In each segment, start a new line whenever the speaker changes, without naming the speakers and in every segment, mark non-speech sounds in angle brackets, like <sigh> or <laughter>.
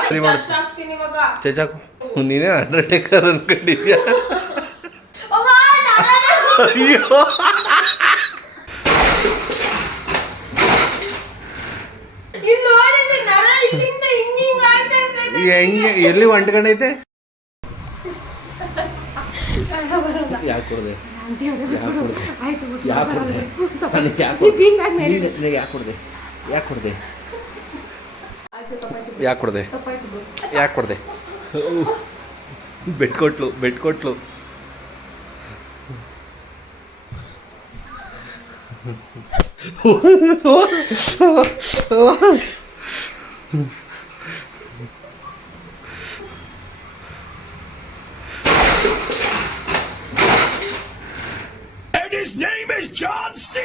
ಸರಿ ಮಾಡು
ಆಗ್ತೀನಿ
ನೀನೇ ಅಂಡರ್ಟೇಕರ್ ಅನ್ಕೊಂಡಿದ್ಯ? ಅಯ್ಯೋ.
ಹಿಂಗ್
ಎಲ್ಲಿ
ಒಂಟ್ಕೊಂಡೈತೆ.
ಯಾಕೆ ಕೊಡ್ದೆ
ಆಂಟಿ ಅವ್ರೆ
ಯಾಕೆ ಕೊಡ್ದೆ
ಆಯ್ತು ಬಿಡು,
ಯಾಕೆ
his name is John C.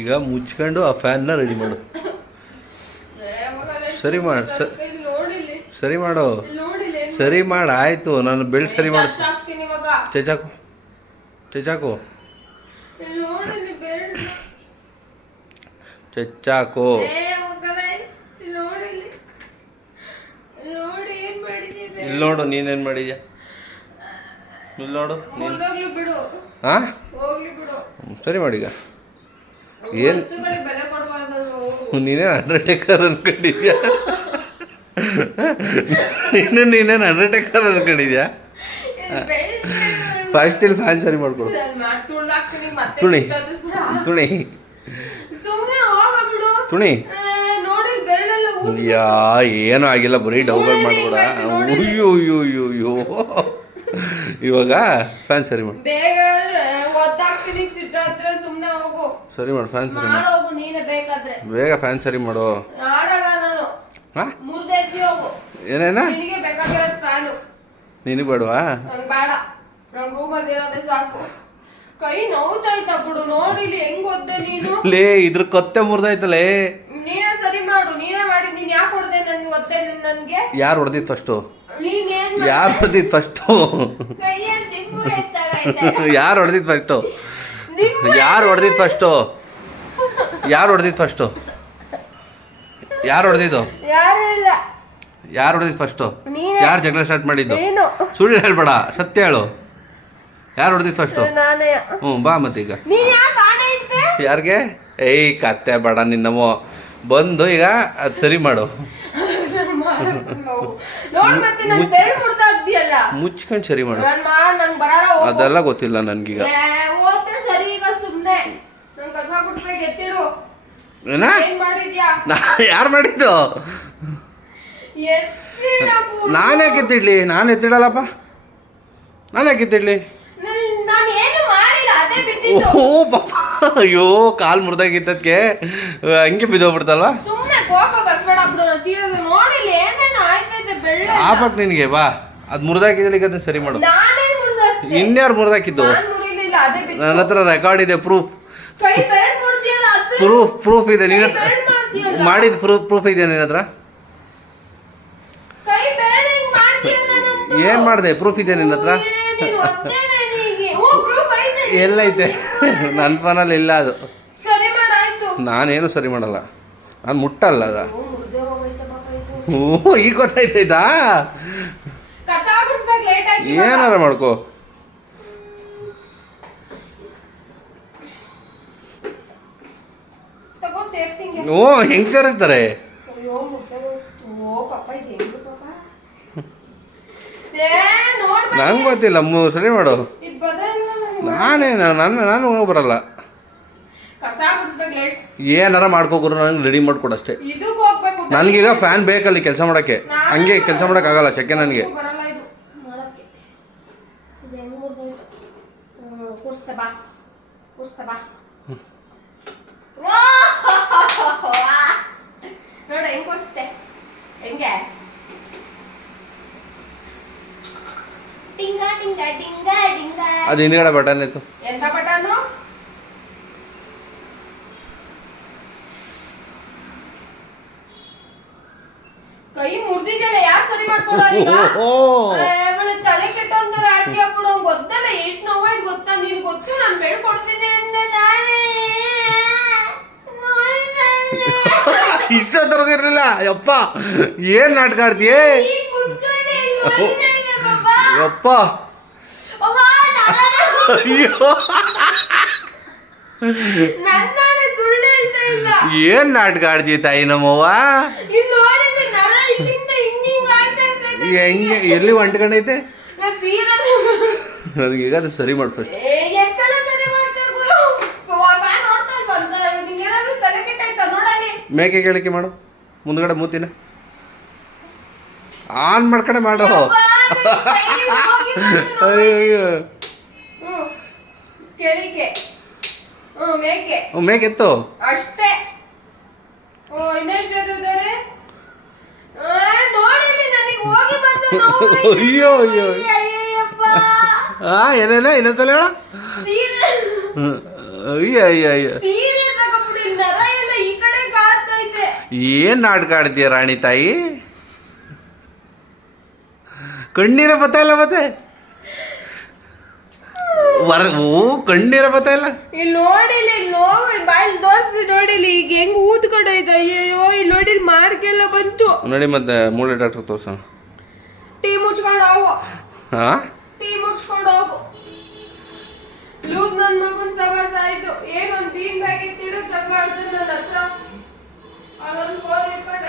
ಈಗ ಮುಚ್ಕೊಂಡು ಆ ಫ್ಯಾನ್ನ ರೆಡಿ ಮಾಡು. ಸರಿ ಮಾಡು, ಸರಿ ಮಾಡು. ಸರಿ ಮಾಡು ಆಯಿತು. ನಾನು ಬೆಳ್ಳಿ ಸರಿ ಮಾಡು ಚಚಾಕು ಚಚಾಕು ಚಚ್ಚಾಕು
ಇಲ್ಲಿ ನೋಡಿ
ನೀನೇನು ಮಾಡಿದ್ಯಾ? ಇಲ್ಲಿ ನೋಡು ನೀನು ಹಾಂ ಸರಿ ಮಾಡೀಗ ಏನ್? ನೀನೇ ಅಂಡರ್ಟೇಕರ್ ಅನ್ಕೊಂಡಿದ್ಯಾ? ನೀನು ನೀನೇನು ಅಂಡರ್ಟೇಕರ್ ಅನ್ಕೊಂಡಿದ್ಯಾ? ಫಸ್ಟ್ ಇಲ್ಲಿ ಫ್ಯಾನ್ ಸರಿ ಮಾಡ್ಕೊಡು ತುಣಿ. ತುಣಿ. ತುಣಿ. ಯಾ ಏನೂ ಆಗಿಲ್ಲ ಬರೀ ಡೌನ್ಲೋಡ್ ಮಾಡ್ಕೊಡ
ನೋಡಿ.
ಅಯ್ಯೋ ಅಯ್ಯೋ ಅಯ್ಯೋ ಅಯ್ಯೋ ಇವಾಗ ಫ್ಯಾನ್ ಸರಿ ಮಾಡು
ಬೇಗ ಒದ್ದಾಕ್ತೀನಿ ಸಿಟ್ಟ ಹತ್ರ ಸುಮ್ನೆ ಹೋಗು
ಸರಿ ಮಾಡು ಫ್ಯಾನ್ ಸರಿ ಮಾಡು.
ಮಾಡೋಗು ನೀನೆ ಬೇಕಾದ್ರೆ.
ಬೇಗ ಫ್ಯಾನ್ ಸರಿ ಮಾಡು.
ಆಡಲ್ಲ ನಾನು.
ಹಾಂ
ಮುರ್ದೆತ್ತಿ ಹೋಗು.
ಏನೇನ?
ನಿನಗೆ ಬೇಕಾಗಿರೋ ಫ್ಯಾನು
ನಿನಗೆ ಬೇಡವಾ?
ನಂಗೆ ಬೇಡ. ನಮ್ಮ ರೂಮಲ್ಲಿ ಇರೋದೇ ಸಾಕು. ಕೈ ನೋವ್ತಾಯ್ತಾ ಬಿಡು ನೋಡಿಲಿ ಹೆಂಗ್ ಒದ್ದೆ ನೀನು.
ಲೇ ಇದ್ರ ಕತ್ತೆ ಮುರಿದೈತಲೇ
ನೀನೇ ಸರಿ ಮಾಡು ನೀನೇ ಮಾಡಿ ನೀನ್ ಯಾಕೆ ಹೊಡ್ದೆ ನನ್ ಒದ್ದೆ ನನ್- ನನ್ಗೆ?
ಯಾರು ಹೊಡೆದಿತ್ತು ಫಸ್ಟು
ನೀನ್ ಏನ್
ಯಾರು ಹೊಡೆದಿತ್ತು ಫಸ್ಟು
ಕೈಯಲ್ಲಿ ದಿಂಬು ಎತ್ತಾಗೈತೆ <laughs>
ಯಾರು ಹೊಡೆದಿತ್ತು ಫಸ್ಟು ಯಾರು ಹೊಡೆದಿದ್ ಫಸ್ಟು ಯಾರು ಹೊಡೆದಿದ್ ಫಸ್ಟು ಯಾರು ಹೊಡೆದಿದ್ದು?
ಯಾರು
ಹೊಡೆದಿದ್ ಫಸ್ಟು ಯಾರು ಜಗಳ ಸ್ಟಾರ್ಟ್ ಮಾಡಿದ್ದು? ಸುಳ್ಳು ಹೇಳ್ಬೇಡ ಸತ್ಯ ಹೇಳು. ಯಾರು ಹೊಡೆದಿದ್ ಫಸ್ಟು ಹ್ಞೂ ಬಾ ಮತ್ತೀಗ. ಯಾರಿಗೆ? ಏಯ್ ಕತ್ತೆ ಬೇಡ ನಿನ್ನಮ್ಮ ಬಂದು ಈಗ ಅದು ಸರಿ ಮಾಡು. ಮುಚ್ಕೊಂಡು ಸರಿ ಮಾಡು. ಅದೆಲ್ಲ ಗೊತ್ತಿಲ್ಲ ನನಗೀಗ
ಏ, ಹೋದ್ರೆ ಸರಿ ಈಗ ಸುಮ್ನೆ ನನ್ ಕಸ ಬಿಟ್ಬೇಕು ಎತ್ತಿಡು.
ಏನ?
ಏನ್ ಮಾಡಿದ್ಯಾ?
ನಾ ಯಾರು ಮಾಡಿದ್ದು? ನಾನು ಯಾಕೆ ಎತ್ತಿಡ್ಲಿ? ನಾನು ಎತ್ತಿಡಲ್ಲಪ್ಪ. ನಾನು ಯಾಕೆ ಎತ್ತಿಡ್ಲಿ?
ನಾನು ಏನು ಮಾಡಿಲ್ಲ ಅದೇ ಬಿದ್ದಿದ್ದು.
ಓ ಪಾಪ. ಅಯ್ಯೋ ಕಾಲು ಮುರಿದಾಗಿದ್ದಕ್ಕೆ ಹಂಗೆ ಬಿದ್ದೋಗ್ಬಿಡ್ತಲ್ವಾ?
ಸುಮ್ನೆ ಕೋಪ ಬರ್ಬೇಡ ಬಿಡು ನಾನು ಸೀರಿಯಸ್ ನೋಡಿಲ್ಲ ಏನೇನು ಆಯ್ತೈತೆ ಬೆಳ್ಳ
ಆಪಕ್ ನಿನಗೆ ಬಾ. ಅದು ಮುರಿದಾಕಿದ್ರೆ ಈಗ ಅದನ್ನ ಸರಿ ಮಾಡು.
ನಾನೇನ್
ಇನ್ಯಾರು ಮುರಿದಾಕಿದ್ದು?
ನಾನ್ ಮುರಿಲಿಲ್ಲ ಅದೇ ಬಿದ್ದು
ನನ್ನ ಹತ್ರ ರೆಕಾರ್ಡ್ ಇದೆ ಪ್ರೂಫ್ ಪ್ರೂಫ್ ಪ್ರೂಫ್ ಇದೆ ನಿನ್ನ
ಕೈ
ಮಾಡಿದ ಪ್ರೂಫ್ ಪ್ರೂಫ್ ಇದೆ ನಿನ್ನ ಹತ್ರ? ಏನು ಮಾಡಿದೆ? ಪ್ರೂಫ್ ಇದೆ ನಿನ್ನ ಹತ್ರ?
ನೀನ್
ಎಲ್ಲೈತೆ ನನ್ನ ಫೋನಲ್ಲಿ ಇಲ್ಲ ಅದು. ನಾನೇನು ಸರಿ ಮಾಡಲ್ಲ. ನಾನು ಮುಟ್ಟಲ್ಲ ಅದ.
ಓ,
ಈಗ
ಆಯ್ತು
ಏನಾರ ಮಾಡ್ಕೋ. ಓ ಹೆಂಗ್ ಸೇರಿಸ್ತಾರೆ ನಂಗೆ ಗೊತ್ತಿಲ್ಲ ಮು ಸರಿ ಮಾಡು. ನಾನೇ ನಾನು ನಾನು ಹೋಗಿ ಬರಲ್ಲ. ಏನಾರ ಮಾಡ್ಕೋಗ್ರು ನಂಗೆ ರೆಡಿ ಮಾಡ್ಕೊಡು ಅಷ್ಟೇ. ನನಗೀಗ ಫ್ಯಾನ್ ಬೇಕಲ್ಲಿ ಕೆಲಸ ಮಾಡೋಕ್ಕೆ. ಹಂಗೆ ಕೆಲಸ ಮಾಡೋಕ್ಕಾಗಲ್ಲ ಶೆಕೆ ನನಗೆ
ನನಗೂ ಬರಲ್ಲ ಇದು ಮಾಡಕ್ಕೆ ಇದು ಹೆಂಗ್ ಮುರ್ದೋಯ್ತು ಹ್ಮ್, ಕೂರ್ಸ್ತೆ ಬಾ ಕೂರ್ಸ್ತೆ ಬಾ ನೋಡು ಹೆಂಗ್ ಕೂರ್ಸ್ತೆ ಹೆಂಗೆ ಟಿಂಗ ಟಿಂಗ ಟಿಂಗ ಟಿಂಗ
ಅದು ಹಿಂದ್ಗಡೆ ಬಟನ್ ಇತ್ತು
ಎಂತ ಬಟನು ಕೈ ಮುರಿದಿದೆಯಲ್ಲ ಯಾರು ಸರಿ ಮಾಡ್ಕೊಳ್ಳೋ ಈಗ
ಇರಲಿಲ್ಲ. ಯಪ್ಪ ಏನು ನಾಟಕ ಆಡ್ತೀಯ? ಯಪ್ಪ.
ಏನ್
ಅಯ್ಯೋ. ನಾಟಕ ಆಡ್ತೀಯ ತಾಯಿ ನಮ್ಮವ್ವ?
ಹಿಂಗ್
ಎಲ್ಲಿ ಒಂಟ್ಕೊಂಡೈತೆ ನನಗೆ ಈಗ ಅದು ಸರಿ ಮಾಡಿ ಫಸ್ಟ್. ಮೇಕೆ ಕೇಳಿಕೆ ಮಾಡು. ಮುಂದ್ಗಡೆ ಮೂತಿನ. ಆನ್ ಮಾಡ್ಕಡೆ ಮಾಡೋ. ಅಯ್ಯೋ
ಹ್ಮ್. ಕೆಳಿಕೆ ಹ್ಮ್ ಮೇಕೆ.
ಅಯ್ಯೋ ಮೇಕೆ ಎತ್ತು.
ಅಷ್ಟೇ. <laughs>
ಅಯ್ಯೋ, ಅಯ್ಯೋ. ಆ ಏನೇನ ಇನ್ನೊಂದ್ಸಲ ಹೇಳ. ಅಯ್ಯೋ ಅಯ್ಯೋ ಅಯ್ಯೋ ಏನ್ ನಾಟಕ ಆಡ್ತೀಯ ರಾಣಿ ತಾಯಿ? ಕಣ್ಣೀರ ಬತ್ತಾ ಇಲ್ಲ ಮತ್ತೆ? ವರ ಓ ಕಣ್ಣೀರ ಬತ್ತಾ ಇಲ್ಲ?
ಇಲ್ಲಿ ನೋಡಿಲಿ ನೋವು ಬಾಯಲ್ಲಿ ತೋರಿಸಿ ನೋಡಿಲಿ ಈಗ ಹೆಂಗ್ ಊದ್ಕೊಂಡೈತೆ ಅಯ್ಯೋ ಇಲ್ಲಿ ನೋಡಿಲಿ ಮಾರ್ಕೆಲ್ಲ ಬಂತು.
ನೋಡಿ ಮತ್ತೆ ಮೂಳೆ ಡಾಕ್ಟರ್ ತೋರ್ಸ.
ಟೀ ಮುಚ್ಕೊಂಡು ಹೋಗು.
ಹಾ?
ಟೀ ಮುಚ್ಕೊಂಡು ಹೋಗು. ಲೂಸ್ ನನ್ನ ಮಗನ್ ಸವಾಸ ಆಯ್ತು ಏನ್ ಒಂದ್ ಬೀನ್ ಬ್ಯಾಗ್ ಜಗಳ ಆಡ್ತಾನೆ ನನ್ನ ಹತ್ರ. ಅದೊಂದು ಫೋನ್ ಇಟ್ಕೊಂಡು